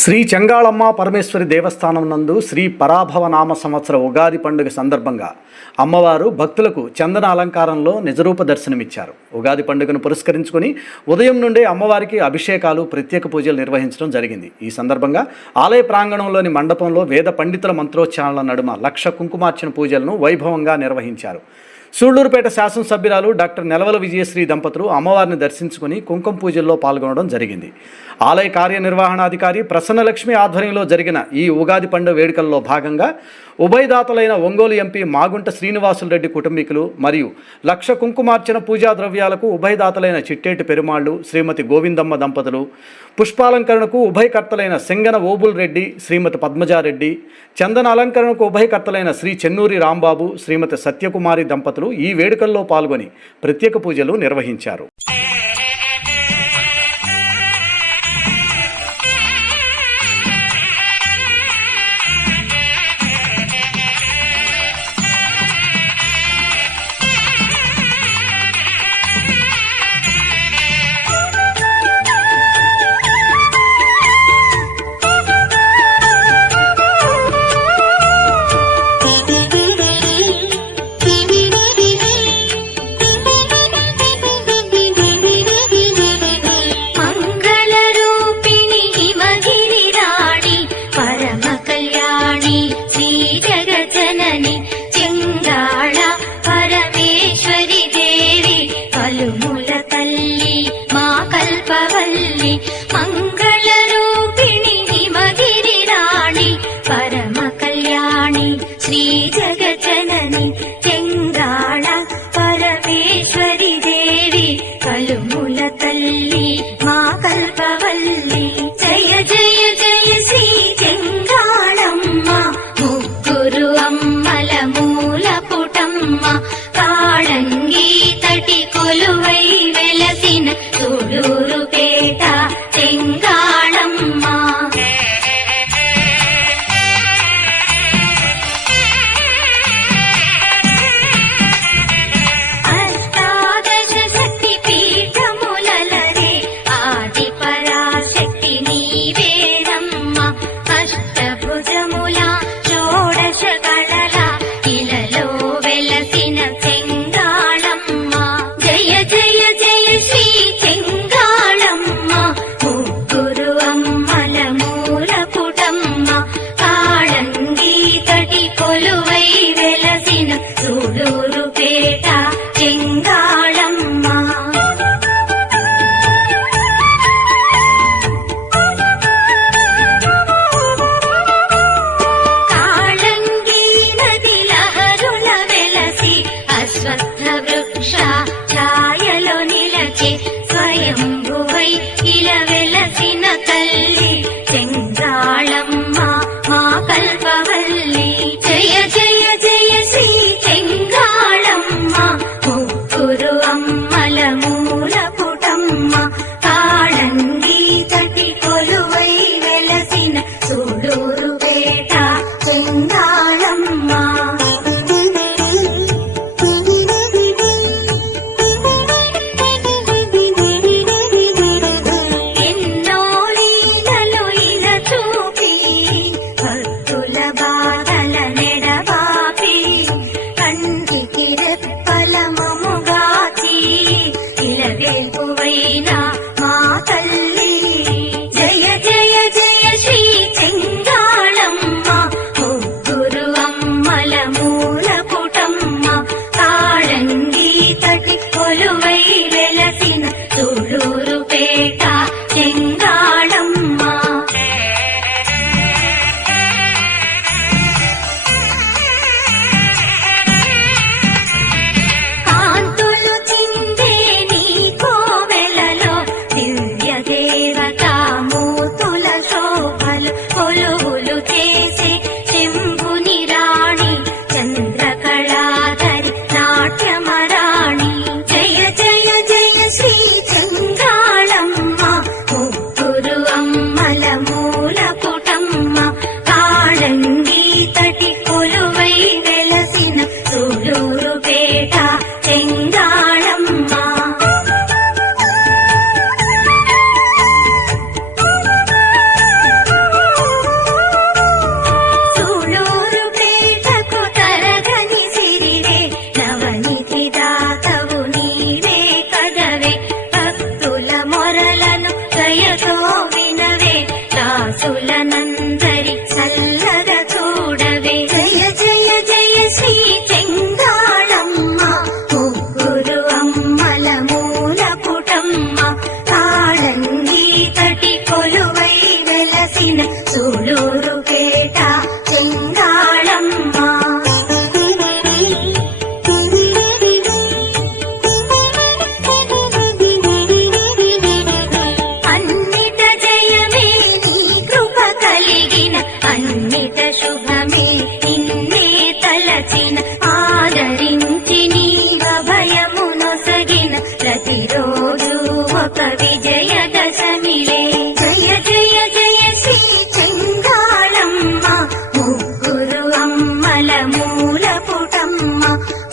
శ్రీ చెంగాళమ్మ పరమేశ్వరి దేవస్థానం నందు శ్రీ పరాభవనామ సంవత్సర ఉగాది పండుగ సందర్భంగా అమ్మవారు భక్తులకు చందన అలంకారంలో నిజరూప దర్శనమిచ్చారు. ఉగాది పండుగను పురస్కరించుకొని ఉదయం నుండే అమ్మవారికి అభిషేకాలు, ప్రత్యేక పూజలు నిర్వహించడం జరిగింది. ఈ సందర్భంగా ఆలయ ప్రాంగణంలోని మండపంలో వేద పండితుల మంత్రోచ్చారణల నడుమ 1,00,000 కుంకుమార్చన పూజలను వైభవంగా నిర్వహించారు. సూళ్లూరుపేట శాసనసభ్యురాలు డాక్టర్ నెలవల విజయశ్రీ దంపతులు అమ్మవారిని దర్శించుకుని కుంకుమ పూజల్లో పాల్గొనడం జరిగింది. ఆలయ కార్యనిర్వహణాధికారి ప్రసన్నలక్ష్మి ఆధ్వర్యంలో జరిగిన ఈ ఉగాది పండుగ వేడుకల్లో భాగంగా ఉభయదాతలైన ఒంగోలు ఎంపీ మాగుంట శ్రీనివాసులరెడ్డి కుటుంబీకులు మరియు 1,00,000 కుంకుమార్చన పూజా ద్రవ్యాలకు ఉభయదాతలైన చిట్టేటి పెరుమాళ్లు, శ్రీమతి గోవిందమ్మ దంపతులు, పుష్పాలంకరణకు ఉభయకర్తలైన సింగన ఓబుల్ రెడ్డి, శ్రీమతి పద్మజారెడ్డి, చందన అలంకరణకు ఉభయకర్తలైన శ్రీ చెన్నూరి రాంబాబు, శ్రీమతి సత్యకుమారి దంపతులు ఈ వేడుకల్లో పాల్గొని ప్రత్యేక పూజలు నిర్వహించారు. భక్తులనందరి చల్లగా చూడవే. జయ జయ జయ శ్రీ చెంగాళమ్మ, ముగ్గురు అమ్మల మూల పుటమ్మ, తాళంగి తటి కొలువై వెలసిన సూళూరు పేట చెంగాళమ్మ. అన్నిట జయమే నీ కృప కలిగిన, అన్నిట శుభమే నిన్నే తలచిన, ఆదరించి నీ అభయము నొసగిన, ప్రతిరోజు ఒక విజయదశమిలే. జయ జయ జయ శ్రీ చెంగాళమ్మ, ముగ్గురు అమ్మల మూల పుటమ్మ,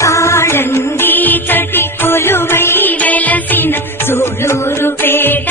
తాళంగి తటి కొలువై వెలసిన సూళూరు పేట